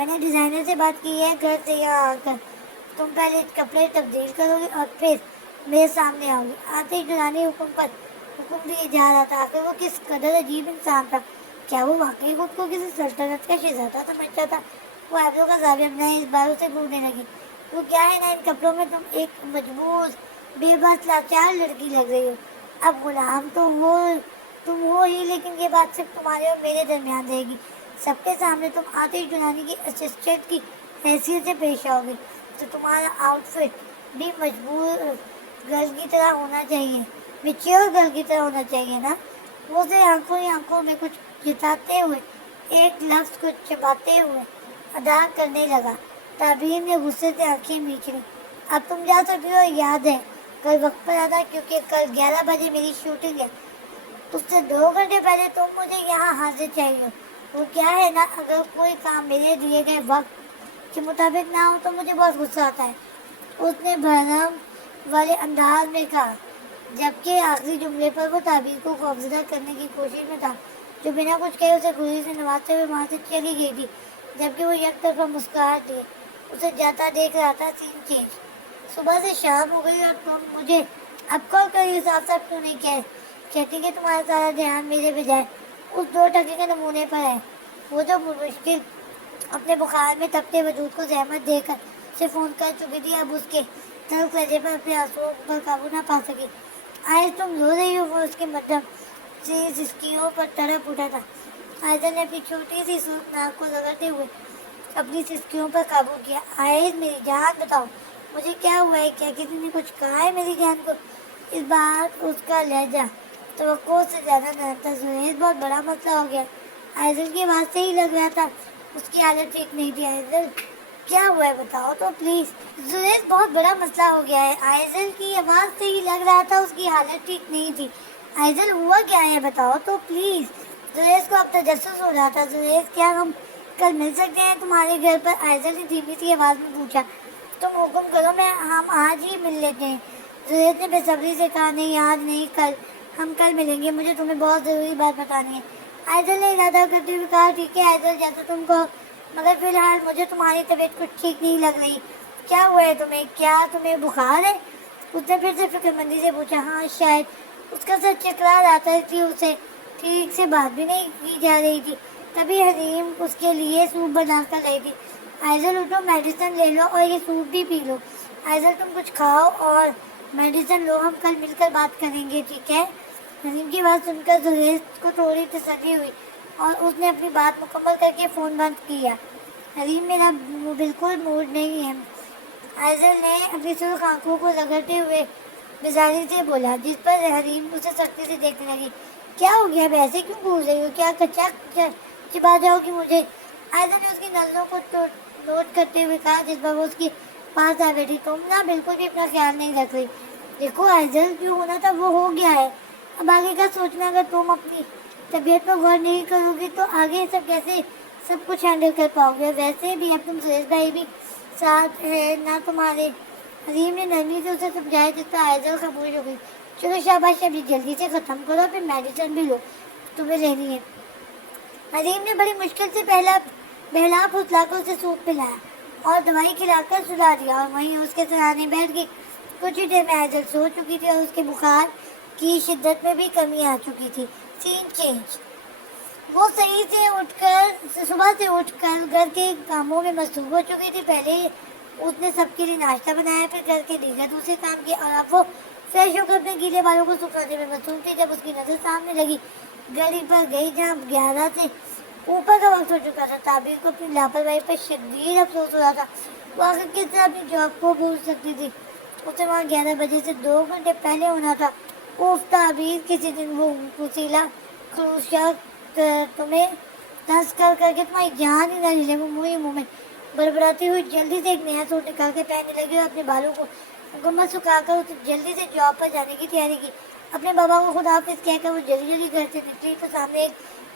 میں نے ڈیزائنر سے بات کی ہے گھر سے یہاں آ کر، تم پہلے کپڑے تبدیل کرو گی اور پھر میرے سامنے آؤ گی۔ آتش دورانی حکم پر حکم دیے جا رہا تھا۔ آخر وہ کس قدر عجیب انسان تھا، کیا وہ واقعی خود کو کسی سلطنت کا شہزادہ سمجھتا تھا؟ وہ ایبرو کا زاویہ بنائے اس بار اسے بھولنے لگی۔ وہ کیا ہے نا، ان کپڑوں میں تم ایک مجبور بے بس لاچار لڑکی لگ رہی ہو۔ اب غلام تم ہو ہی، لیکن یہ بات صرف تمہارے اور میرے درمیان رہے گی۔ سب کے سامنے تم آتش دورانی کی اسسٹنٹ کی حیثیت سے پیش آؤ گے، تو تمہارا آؤٹ فٹ بھی مجبور گرل کی طرح ہونا چاہیے، میچیور گرل کی طرح ہونا چاہیے نا۔ وہ اسے آنکھوں ہی آنکھوں میں کچھ جتاتے ہوئے، ایک لفظ کو چباتے ہوئے ادا کرنے لگا۔ تعبیر نے غصے سے آنکھیں میچ لی۔ اب تم جا سکتی ہو، یاد ہے کل وقت پر آنا، کیونکہ کل 11 بجے میری شوٹنگ ہے۔ اس سے 2 گھنٹے پہلے تم مجھے یہاں حاضر چاہیے۔ وہ کیا ہے نا، اگر کوئی کام میرے دیے گئے وقت کے مطابق نہ ہو تو مجھے بہت غصہ آتا ہے، اس نے بھرم والے انداز میں کہا، جبکہ آخری جملے پر وہ تعبیر کو خوفزدہ کرنے کی کوشش میں تھا، جو بنا کچھ کہے اسے خوشی سے نوازتے ہوئے وہاں سے چلی گئی تھی، جبکہ وہ یک طرفہ مسکراہٹ لیے اسے جاتا دیکھ رہا تھا۔ سین چینج۔ صبح سے شام ہو گئی اور تم مجھے اب کال کر صاف صاف کیوں نہیں کہتی کہ تمہارا سارا دھیان میرے بجائے اس 2 ٹکے کے نمونے پر ہے، وہ جو مشکل اپنے بخار میں تپتے وجود کو زحمت دے کر اسے فون کر چکی تھی۔ اب اس کے تلخ لہجے پر اپنے آنسوؤں پر قابو نہ پا سکی۔ آئے تم رو رہی ہو؟ وہ اس کے مدھم سی سسکیوں پر تڑپ اٹھا تھا۔ آئزل نے اپنی چھوٹی سی سرخ ناک کو رگڑتے ہوئے اپنی سسکیوں پر قابو کیا۔ آئز میری جان، بتاؤ مجھے کیا ہوا ہے؟ کیا کسی نے کچھ کہا ہے میری جان کو؟ اس بات اس کا لہجہ توقع سے زیادہ نرم تھا۔ زہیز بہت بڑا مسئلہ ہو گیا۔ آئزل کی آواز سے ہی لگ رہا تھا اس کی حالت ٹھیک نہیں تھی۔ آئزل کیا ہوا ہے بتاؤ تو پلیز۔ زہیز بہت بڑا مسئلہ ہو گیا ہے۔ آئزل کی آواز سے ہی لگ رہا تھا اس کی حالت ٹھیک نہیں تھی۔ آئزل ہوا کیا ہے بتاؤ تو پلیز۔ زہیز کو اب تجسس ہو رہا تھا۔ زہیز کیا ہم کل مل سکتے ہیں تمہارے گھر پر؟ آئزل نے دھیمی سی آواز میں پوچھا۔ تم حکم کرو، ہم آج ہی مل لیتے ہیں۔ زہیز نے بے صبری سے کہا، نہیں آج نہیں، کل، ہم کل ملیں گے، مجھے تمہیں بہت ضروری بات بتانی ہے۔ آئزل نے ارادہ کرتے ہوئے کہا، ٹھیک ہے آئزل، جیسا تم کہو، مگر فی الحال مجھے تمہاری طبیعت کچھ ٹھیک نہیں لگ رہی۔ کیا ہوا ہے تمہیں؟ کیا تمہیں بخار ہے؟ اس نے پھر سے فکر مندی سے پوچھا۔ ہاں شاید۔ اس کا سر چکرا رہا تھا، اس لیے اسے ٹھیک سے بات بھی نہیں کی جا رہی تھی۔ تبھی حلیم اس کے لیے سوپ بنا کر لائی تھی۔ آئزل اٹھو، میڈیسن لے لو اور یہ سوپ بھی پی لو۔ آئزل تم کچھ کھاؤ اور میڈیسن لو، ہم کل مل کر بات کریں گے، ٹھیک ہے؟ حلیم کی بات سن کر زہیز کو تھوڑی تسلی ہوئی اور اس نے اپنی بات مکمل کر کے فون بند کیا۔ حلیم میرا بالکل موڈ نہیں ہے، آئزل نے اپنی سرخ آنکھوں کو رگڑتے ہوئے بیزاری سے بولا، جس پر حلیم اسے سختی سے دیکھنے لگی۔ کیا ہو گیا؟ اب ایسے کیوں گھور رہی ہو؟ کیا کچا چبا جاؤ گی مجھے؟ آئزل نے اس کی نظروں کو نوٹ کرتے ہوئے کہا، جس پر وہ اس کے پاس آ بیٹھی، تم نا بالکل بھی اپنا خیال نہیں رکھ رہی۔ دیکھو آئزل، جو ہونا تھا وہ ہو گیا ہے، اب آگے کا سوچنا۔ اگر تم اپنی طبیعت پر غور نہیں کرو گی تو آگے سب کچھ ہینڈل کر پاؤ گے۔ ویسے بھی اب تم سریش بھائی بھی ساتھ ہے نا تمہارے۔ حلیم نے نرمی سے اسے سمجھایا، جس پر آئزل خاموش ہو گئی۔ چلو شاباش، ابھی جلدی سے ختم کرو، پھر میڈیسن بھی لو، تمہیں لینی ہے۔ حلیم نے بڑی مشکل سے بہلا پھسلا کر اسے سوپ پلایا اور دوائی کھلا کر سلا دیا، اور وہیں اس کے سرانے بیٹھ گئی۔ کچھ ہی دیر میں آئزل سو چکی تھی اور اس کے بخار کی شدت میں بھی کمی آ چکی تھی۔ سین چینج۔ وہ صبح سے اٹھ کر گھر کے کاموں میں مصروف ہو چکی تھی۔ پہلے اس نے سب کے لیے ناشتہ بنایا، پھر گھر کے دیگر دوسرے کام کیے، اور اب وہ فریش ہو کر اپنے گیلے بالوں کو سکھانے میں مصروف تھی، جب اس کی نظر سامنے لگی گھڑی پر گئی، جہاں 11 سے اوپر کا وقت ہو چکا تھا۔ تعبیر کو اپنی لاپرواہی پر شدید افسوس ہو رہا تھا۔ وہ آخر کس طرح اپنی جاب کو بھول سکتی تھی؟ اسے وہاں 11 بجے سے 2 گھنٹے پہلے ہونا تھا۔ اوف تعبیر، کسی دن وہ وسیلہ خروشیات تمہیں دس کر کے تمہاری جان ہی نہ لے، وہ منہ میں بڑبڑاتی ہوئی جلدی سے ایک نیا سوٹ نکال کے پہننے لگی اور اپنے بالوں کو مکمل سکھا کر اسے جلدی سے جاب پر جانے کی تیاری کی۔ اپنے بابا کو خدا حافظ کہہ کر وہ جلدی جلدی گھر سے نکلی تو سامنے ایک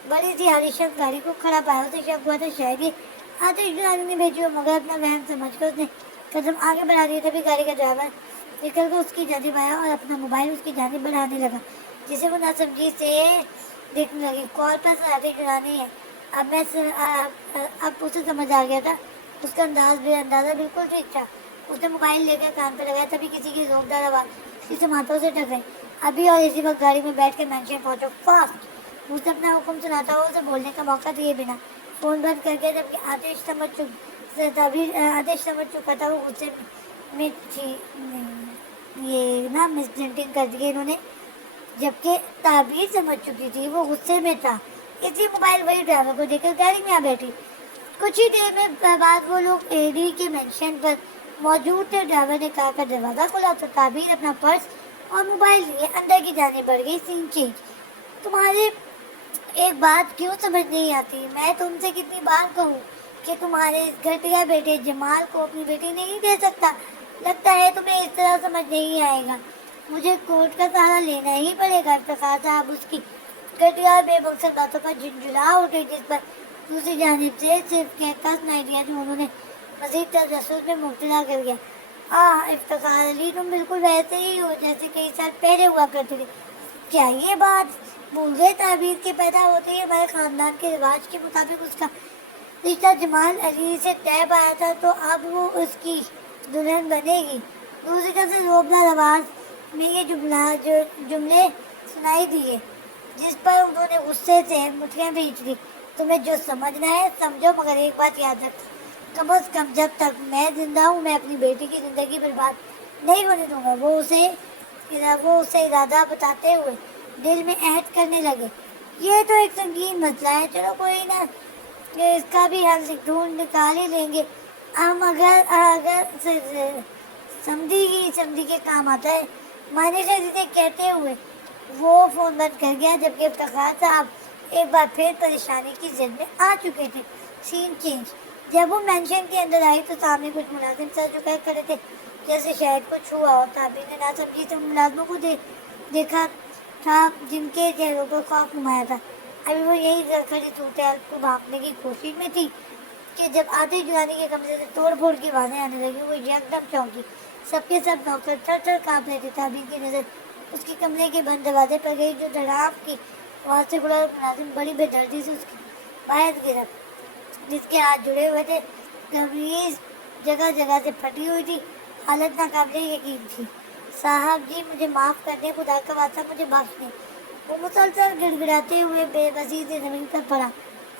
بڑی سی عالیشان گاڑی کو کھڑا پایا۔ اسے شک ہوا تھا شاید یہ آتش دورانی نے بھیجی ہو، مگر اپنا وہم سمجھ کر اس نے قدم آگے بڑھا دیا۔ تبھی گاڑی کا ڈرائیور نکل کر اس کی جانب آیا اور اپنا موبائل اس کی جانب بڑھانے لگا، جسے وہ ناسمجھی سے دیکھنے لگی۔ کال پر آتش دورانی ہے، اب اب اسے سمجھ آ گیا تھا، اس کا اندازہ بالکل ٹھیک تھا. اس نے موبائل لے کر کان پہ لگایا، تبھی کسی کی زوردار آواز کسی سے ہاتھوں سے ٹکرائی. ابھی اور اسی وقت گاڑی میں بیٹھ کے مینشن پہنچو فاسٹ. اسے اپنا حکم سناتا ہوا اسے بولنے کا موقع دیے بنا فون بند کر کے، جبکہ آتش سمجھ چکا تھا. وہ غصے میں تھی. یہ نا مسپرنٹنگ کر دی انہوں نے، جبکہ تعبیر سمجھ چکی تھی. وہ غصے میں تھا، اس لیے موبائل وہی ڈرائیور کو دے کر گاڑی میں آ بیٹھی. کچھ ہی دیر میں بعد وہ لوگ ایڈی کے مینشن پر موجود تھے. ڈرائیور نے کار کا دروازہ کھولا تو تعبیر اپنا پرس اور موبائل لیے اندر کی جانب بڑھ گئی. سین چینج. تمہارے ایک بات کیوں سمجھ نہیں آتی؟ میں تم سے کتنی بار کہوں کہ تمہارے اس گھٹیا بیٹے جمال کو اپنی بیٹی نہیں دے سکتا. لگتا ہے تمہیں اس طرح سمجھ نہیں آئے گا. مجھے کورٹ کا سہارا لینا ہی پڑے گا. افتخار صاحب اس کی گھٹیا بے مقصد باتوں پر جھنجھلا اٹھے، جس پر دوسری جانب سے صرف کہتا سنائی دیا جو انہوں نے مزید تجسس میں مبتلا کر گیا. افتخار علی، تم بالکل ویسے ہی ہو جیسے کئی سال پہلے ہوا کرتے تھے. کیا یہ بات بھول گئے؟ تعبیر کے پیدا ہوتے ہی ہمارے خاندان کے رواج کے مطابق اس کا رشتہ جمال علی سے طے پایا تھا، تو اب وہ اس کی دلہن بنے گی. دوسری طرف سے روبلا آواز میں یہ جملے سنائی دیے، جس پر انہوں نے غصے سے مٹھیاں بھینچ لی. تمہیں جو سمجھنا ہے سمجھو، مگر ایک بات یاد رکھ، کم از کم جب تک میں زندہ ہوں میں اپنی بیٹی کی زندگی برباد نہیں ہونے دوں گا. وہ اسے ارادہ بتاتے ہوئے دل میں عہد کرنے لگے. یہ تو ایک سنگین مسئلہ ہے. چلو کوئی نہ، اس کا بھی حل ڈھونڈ نکال ہی لیں گے. ہم اگر سمدھی کے کام آتا ہے. معنی سے کہتے ہوئے وہ فون بند کر گیا، جبکہ افتخار صاحب ایک بار پھر پریشانی کی زد میں آ چکے تھے. سین چینج. جب وہ مینشن کے اندر آئی تو سامنے کچھ ملازم سر جھکائے کھڑے تھے، جیسے شاید کچھ ہوا ہو. تعبیر نے نہ سمجھی سے ملازموں کو دیکھا تھا، جن کے چہروں پر خوف نمایا تھا. ابھی وہ یہی زرخری صورتحال کو بھانپنے کی کوشش میں تھی کہ جب آتی جوانی کے کمرے سے توڑ پھوڑ کی آوازیں آنے لگی. وہ یکدم چونکی. سب کے سب نوکر تھر تھر کانپ رہے تھے. تعبیر کی نظر اس کے کمرے کے بند دروازے پر گئی، جو دھڑام کی آواز سے کھلا. ملازم بڑی بے دردی سے اس کی باہر گرا، جس کے ہاتھ جڑے ہوئے تھے. قمیض جگہ جگہ سے پھٹی ہوئی تھی. حالت ناقابل یقین تھی. صاحب جی، مجھے معاف کر دیں، خدا کا واسطہ مجھے بخش دیں. وہ مسلسل گڑ گڑاتے ہوئے بے بسی سے زمین پر پڑا.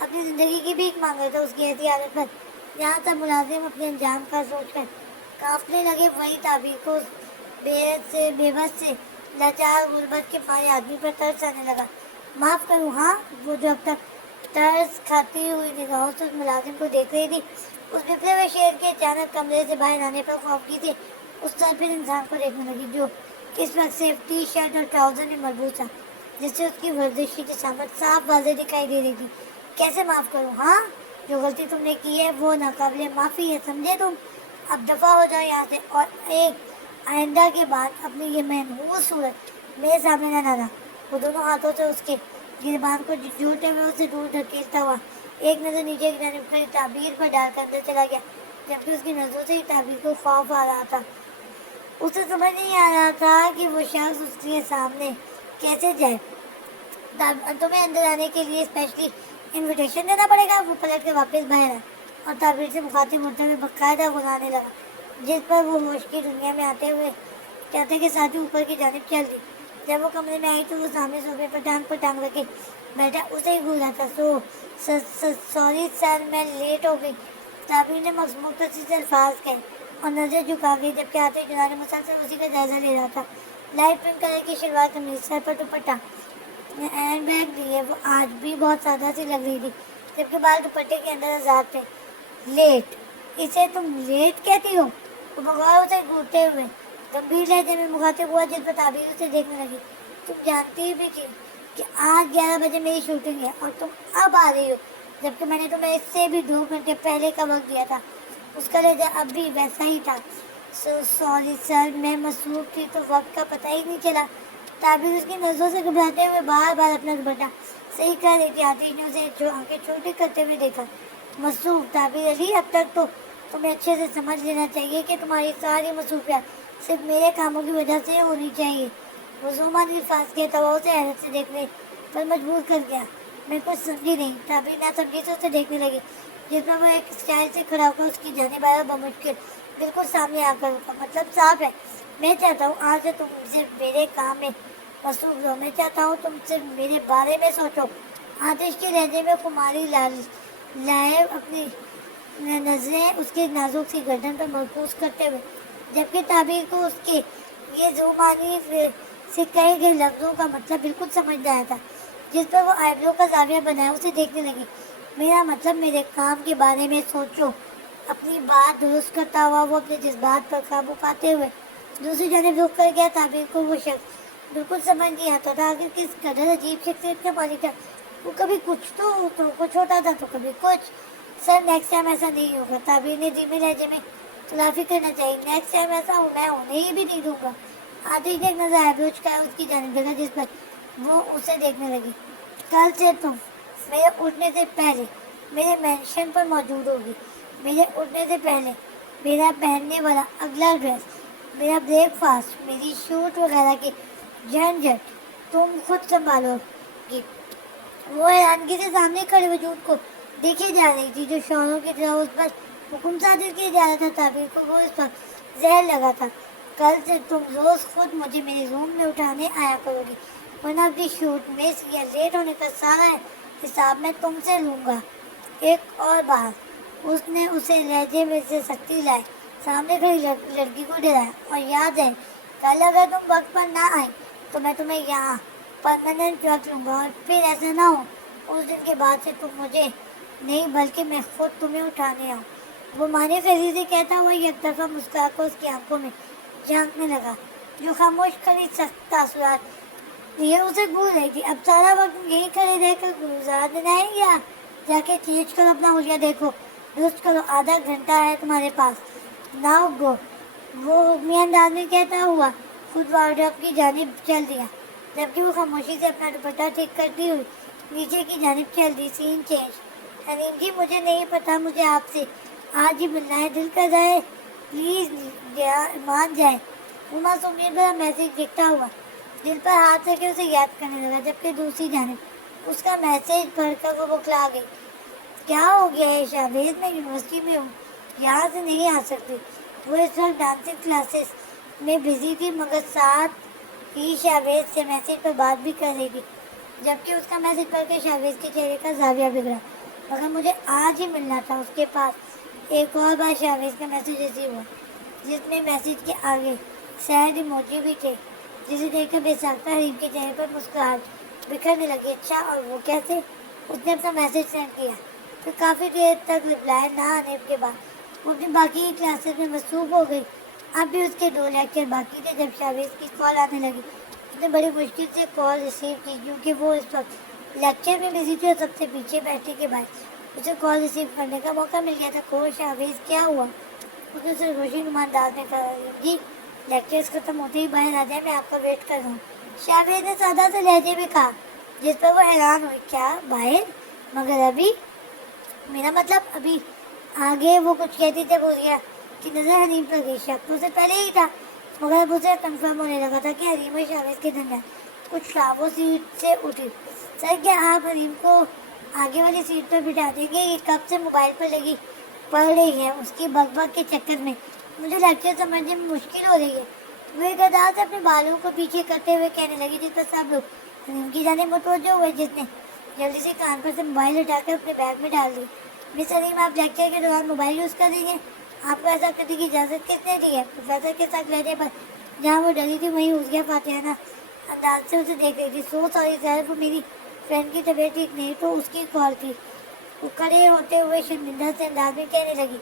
اپنی زندگی کی بھیک مانگ رہا تھا. اس کی ایسی حالت پر یہاں تک ملازم اپنے انجام کا سوچ کر کانپنے لگے. وہی تعبیر کو بے بس سے لاچار غربت کے مارے آدمی پر ترس آنے لگا. معاف کروں؟ ہاں. وہ جو اب تک ترس کھاتی ہوئی نگاہوں سے اس ملازم کو دیکھ رہی تھی، اس بکھرے ہوئے شیر کے اچانک کمرے سے باہر آنے پر خوف کی تھی. اس سر پھر انسان کو دیکھنے لگی، جو اس وقت صرف ٹی شرٹ اور ٹراؤزر میں مربوط تھا، جس سے اس کی ورزشی جسامت صاف واضح دکھائی دے رہی تھی. کیسے معاف کروں؟ ہاں، جو غلطی تم نے کی ہے وہ ناقابل معافی ہے، سمجھے تم؟ اب دفع ہو جاؤ یہاں سے، اور ایک آئندہ کے بعد اپنی یہ منحوس صورت میرے سامنے نہ لانا. وہ دونوں ہاتھوں سے اس کے گریبان کو جھنجھوڑتے ہوئے اسے دور دھکیلتا ہوا ایک نظر نیچے کی جانب کھڑی تعبیر پر ڈال کر اندر چلا گیا، جبکہ اس کی نظروں سے ہی تعبیر کو خوف آ رہا تھا. اسے سمجھ نہیں آ رہا تھا کہ وہ شخص اس کے سامنے کیسے جائے. تمہیں اندر آنے کے لیے اسپیشلی انویٹیشن دینا پڑے گا. وہ پلٹ کے واپس باہر آیا اور تعبیر سے مخاطب ہوتے ہوئے باقاعدہ گھرانے لگا، جس پر وہ ہوش کی دنیا میں آتے ہوئے کہتے کہ ساتھی اوپر کی جانب چل دی. جب وہ کمرے میں آئی تو وہ سامنے صوفے پر ٹانگ رکھے بیٹھا اسے ہی گھورا تھا. سوری سر، میں لیٹ ہو گئی. تعبیر نے مختصر سے الفاظ کہے اور نظر جھکا گئی، جبکہ آتے جناب مسلسل اسی کا جائزہ لے رہا تھا. لائٹ پنک کلر کی شلوار قمیض، سر پر دوپٹہ، ہینڈ بیگ لیے وہ آج بھی بہت سادہ سی لگ رہی تھی، جبکہ بال دوپٹے کے اندر آزاد تھے. لیٹ؟ اسے تم لیٹ کہتی ہو؟ وہ بغور اسے گھورتے ہوئے گمبھیر لہجے میں مخاطب ہوا، جس پر تعبیر اسے دیکھنے لگی. تم جانتی بھی تھی کہ آج 11 بجے میری شوٹنگ ہے اور تم اب آ رہی ہو، جبکہ میں نے تمہیں اس سے بھی 2 گھنٹے پہلے کا وقت دیا تھا. اس کا لہجہ اب بھی ویسا ہی تھا. سوری سر، میں مصروف تھی تو وقت کا پتہ ہی نہیں چلا. تعبیر اس کی نظروں سے گھبراتے ہوئے بار بار اپنا دوپٹہ صحیح کر رہی تھی. آتش نے اسے آنکھیں چھوٹی کرتے ہوئے دیکھا. مصروف؟ تعبیر علی، اب تک تو تمہیں اچھے سے سمجھ لینا چاہیے کہ تمہاری ساری مصروفیات صرف میرے کاموں کی وجہ سے ہونی چاہیے. وہ زومان الفاظ کے تو اسے حیرت سے دیکھنے پر مجبور کر گیا. میں کچھ سمجھی نہیں، تبھی نہ سمجھی تو اسے دیکھنے لگی، جس میں وہ ایک اسٹائل سے کھڑا ہو کر اس کی جانب آیا، بمشکل بالکل سامنے آ کر رکا۔ مطلب صاف ہے، میں چاہتا ہوں آج سے تم صرف میرے کام میں مصروف رہو، میں چاہتا ہوں تم صرف میرے بارے میں سوچو۔ آتش کے لہجے میں خماری لائے اپنی نظریں اس کے نازک سی گردن پر مرکوز کرتے ہوئے، جبکہ تعبیر کو اس کے یہ زبانی سے کہے گئے لفظوں کا مطلب بالکل سمجھ آیا تھا، جس پر وہ آئیبرو کا زاویہ بنایا اسے دیکھنے لگی۔ میرا مطلب میرے کام کے بارے میں سوچو۔ اپنی بات درست کرتا ہوا وہ اپنے جذبات پر قابو پاتے ہوئے دوسری جانب رخ کر گیا۔ تعبیر کو وہ شخص بالکل سمجھ نہیں آتا تھا آخر کس قدر عجیب شخصیت کا مالک تھا۔ وہ کبھی کچھ تو کچھ ہوتا تھا تو کبھی کچھ۔ سر نیکسٹ ٹائم ایسا نہیں ہوگا، تعبیر نے دھیمے لہجے میں تلافی کرنا چاہیے۔ نیکسٹ ٹائم ایسا میں ہونے ہی بھی نہیں دوں گا۔ آتش نے ایک نظر آئیبرو چکایا اس کی جانب دیکھا، جس پر وہ اسے دیکھنے لگی۔ کل سے تم میرے اٹھنے سے پہلے میرے مینشن پر موجود ہوگی۔ میرے اٹھنے سے پہلے میرا پہننے والا اگلا ڈریس، میرا بریک فاسٹ، میری شوٹ وغیرہ کی جھنجھٹ تم خود سنبھالو گی۔ وہ حیرانگی سے سامنے کھڑے وجود کو دیکھے جا رہی تھی، جو شوروں کی طرح اس پر حکم صادر کیا جا رہا تھا۔ تعبیر کو وہ اس وقت زہر لگا تھا۔ کل سے تم روز خود مجھے میرے روم میں اٹھانے آیا کرو گی، ورنہ اپنی شوٹ مس یا لیٹ ہونے کا سارا حساب میں تم سے لوں گا۔ ایک اور بات، اس نے اسے لہجے میں سے سختی لائے سامنے کھڑی لڑکی کو ڈرایا، اور یاد ہے کل اگر تم وقت پر نہ آئی تو میں تمہیں یہاں پرماننٹ رکھ لوں گا، اور پھر ایسا نہ ہو اس دن کے بعد سے تم مجھے نہیں بلکہ میں خود تمہیں اٹھانے آؤں۔ وہ مانے فضی سے کہتا ہوا یک دفعہ مسکرا کر اس کی آنکھوں میں جھانکنے لگا، جو خاموش کھڑی سخت تاثرات یہ اسے بھول رہی تھی۔ اب سارا وقت یہیں کھڑے رہ کر گزار دینا ہے یا جا کے کھینچ کر اپنا حلیہ دیکھو؟ درست کرو، آدھا گھنٹہ ہے تمہارے پاس، ناؤ گو۔ وہ حکمی انداز میں کہتا ہوا خود وارڈروب کی جانب چل دیا، جبکہ وہ خاموشی سے اپنا دوپٹہ ٹھیک کرتی ہوئی نیچے کی جانب چل دی۔ سین چینج۔ حلیم جی مجھے نہیں پتا، مجھے آپ سے آج ہی ملنا ہے، دل کر رہا ہے پلیز مان جائیں۔ وہ معصومیت بھرا میسیج لکھتا ہوا دل پر ہاتھ رکھ کے اسے یاد کرنے لگا، جبکہ دوسری جانب اس کا میسیج پڑھ کر وہ بکلا گئی۔ کیا ہو گیا ہے شاہبیز؟ میں یونیورسٹی میں ہوں، یہاں سے نہیں آ سکتی۔ وہ اس وقت ڈانسنگ کلاسز میں بزی تھی، مگر ساتھ ہی شاہبیز سے میسیج پر بات بھی کر رہی تھی، جبکہ اس کا میسیج پڑھ کے شاہبیز کے چہرے کا زاویہ بگڑا۔ مگر مجھے آج ہی ملنا تھا اس کے پاس۔ ایک اور بار شاہبیز کا میسیج ریسیو ہوا، جس میں میسیج کے آگے سیڈ ایموجی بھی تھے، جسے دیکھ کر بے ساختہ حلیم کے چہرے پر مسکراہٹ بکھرنے لگی۔ اچھا، اور وہ کیسے؟ اس نے اپنا میسیج سینڈ کیا، پھر کافی دیر تک رپلائی نہ آنے کے بعد وہ اپنی باقی کلاسز میں مصروف ہو گئی۔ اب بھی اس کے 2 لیکچر باقی تھے جب شاہبیز کی کال آنے لگی۔ اس نے بڑی مشکل سے کال ریسیو کی، کیونکہ وہ اس وقت لیکچر میں بزی تھی اور سب سے پیچھے بیٹھنے کے بعد اسے کال ریسیو کرنے کا موقع مل گیا تھا۔ کو شاہبیز کیا ہوا؟ اس نے اسے روشن نما انداز میں کہا، جی لیکچرز ختم ہوتے ہی باہر آ جائیں، میں آپ کا ویٹ کر رہا ہوں، شاہبیز نے سادہ سے لہجے میں کہا، جس پر وہ حیران ہوئی۔ کیا باہر؟ مگر ابھی؟ میرا مطلب ابھی آگے وہ کچھ کہتی تھے، بول گیا کہ نظر حلیم پر گئی، شک تو اسے پہلے ہی تھا، مگر اب اسے کنفرم ہونے لگا تھا کہ حلیم اور شاہبیز کے درمیان کچھ تھا۔ وہ سیٹ سے اٹھی۔ سر کیا آپ حلیم کو آگے والی سیٹ پر بٹھا دیں گے؟ یہ کب سے موبائل پر لگی پڑھ رہی ہے، اس کی بک بک کے چکر میں مجھے لیکچر سمجھنے میں مشکل ہو رہی ہے۔ وہ ایک ادا سے اپنے بالوں کو پیچھے کرتے ہوئے کہنے لگی، جس پر سب لوگ حلیم کی جانب متوجہ ہوئے، جس نے جلدی سے کان پر سے موبائل ہٹا کر اپنے بیگ میں ڈال دی۔ مس حلیم، آپ لیکچر کے دوران موبائل یوز کر رہی ہیں؟ آپ کو ایسا کرنے کی اجازت کس نے دی ہے؟ پروفیسر کے ساتھ لہجے پر جہاں وہ ڈری تھی وہیں عوضیہ فاتحانہ انداز سے اسے دیکھ رہی تھی۔ سو سوری سر، وہ میری فرینڈ کی طبیعت ٹھیک نہیں تو اس کی کال تھی۔ وہ کھڑے ہوتے ہوئے شرمندہ سے انداز میں کہنے لگی،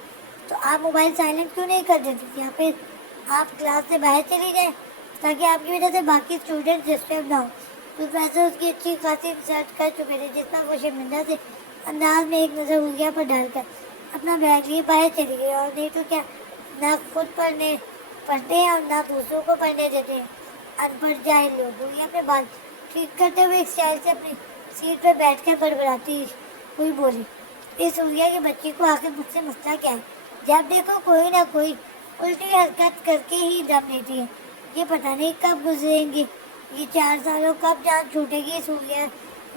تو آپ موبائل سائلنٹ کیوں نہیں کر دیتی، یا پھر آپ کلاس سے باہر چلی جائیں تاکہ آپ کی وجہ سے باقی اسٹوڈنٹ ڈسٹرب نہ ہوں۔ پروفیسر اس کی اچھی خاصی انسلٹ کر چکے تھے، جس پر وہ شرمندہ سے انداز میں ایک نظر عوضیہ پر ڈال کر اپنا بیگ لیے باہر چلی گئی۔ اور نہیں تو کیا، نہ خود پڑھتے ہیں اور نہ دوسروں کو پڑھنے دیتے ہیں، ان پڑھ جاہل لوگ۔ وہ اپنے بال ٹھیک کرتے ہوئے ایک اسٹائل سے اپنی سیٹ پر بیٹھ کر بڑبڑاتی ہوئی بولی، اس عوضیہ کی بچی کو آخر مجھ سے مسئلہ کیا ہے؟ جب دیکھو کوئی نہ کوئی الٹی حرکت کر کے ہی دم لیتی ہے، یہ پتہ نہیں کب گزریں گی یہ 4 سالوں، کب جان چھوٹے گی اس عوضیہ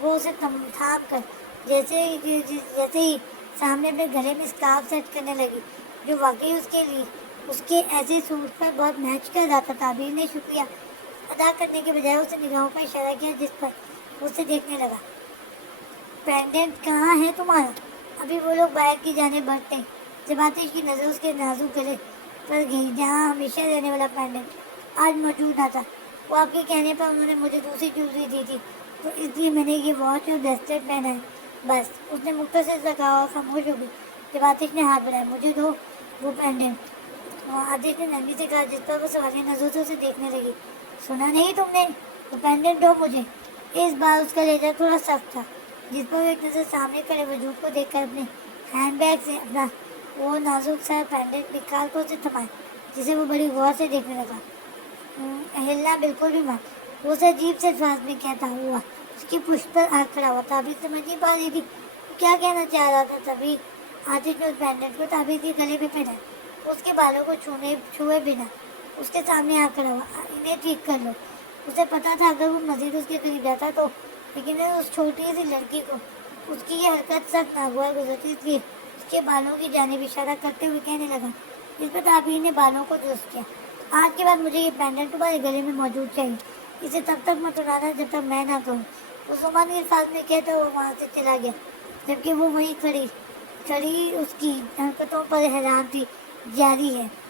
وہ اسے تھام کر جیسے ہی سامنے اپنے گلے میں اسکارف سیٹ کرنے لگی، جو واقعی اس کے ایسے سوٹ پر بہت میچ کر رہا تھا۔ تعبیر نے شکریہ ادا کرنے کے بجائے اسے نگاہوں کا اشارہ کیا، جس پر اسے دیکھنے لگا۔ پینڈنٹ کہاں ہے تمہارا؟ ابھی وہ لوگ باہر کی جانب بڑھتے جب آتش کی نظر اس کے نازک گلے پر گئی، جہاں ہمیشہ رہنے والا پینڈنٹ آج موجود نہ تھا۔ وہ آپ کے کہنے پر انہوں نے مجھے دوسری جویلری دی تھی، تو اس لیے میں نے یہ واچ اور بریسلیٹ پہنا ہے، بس۔ اس نے مختصر سا کہا اور خاموش ہو گئی۔ جب آتش نے ہاتھ بڑھایا، مجھے دو وہ پینڈنٹ، آتش نے نرمی سے کہا، جس پر وہ سوالیہ نظروں سے اسے دیکھنے لگی۔ سنا نہیں تم نے؟ وہ پینڈنٹ دو مجھے۔ اس بار اس کا لہجہ تھوڑا سخت تھا، جس پر وہ ایک نظر سامنے کھڑے وجود کو دیکھ کر اپنے ہینڈ بیگ سے اپنا وہ نازک سا پینڈنٹ نکال کر اسے تھمایا، جسے وہ بڑی غور سے دیکھنے لگا۔ ہلنا بالکل بھی مت، وہ اسے عجیب سے الفاظ میں کہتا ہوا اس کی پشت پر آ کھڑا ہوا۔ تعبیر سمجھ نہیں پا رہی تھی کیا کہنا چاہ رہا تھا۔ تبھی آتش نے اس پینڈنٹ کو تعبیر کے گلے میں پہنایا، اس کے بالوں کو چھوئے بنا اس کے سامنے آ کھڑا ہوا۔ انہیں ٹھیک کر لو۔ اسے پتا تھا اگر وہ مزید اس کے قریب جاتا تو لیکن اس چھوٹی سی لڑکی کو اس کی یہ حرکت سخت ناگوار گزرتی، اس لیے اس کے بالوں کی جانب اشارہ کرتے ہوئے کہنے لگا۔ اس پر تعبیر نے بالوں کو درست کیا۔ آج کے بعد مجھے یہ پینڈنٹ تمہارے گلے میں موجود چاہیے، اسے تب تک مت اڑانا جب تک میں نہ کہوں۔ وہ زبانی الفاظ میں کہتا ہوا وہاں سے چلا گیا، جبکہ وہ وہیں کھڑی اس کی حرکتوں پر حیران تھی۔ جاری ہے۔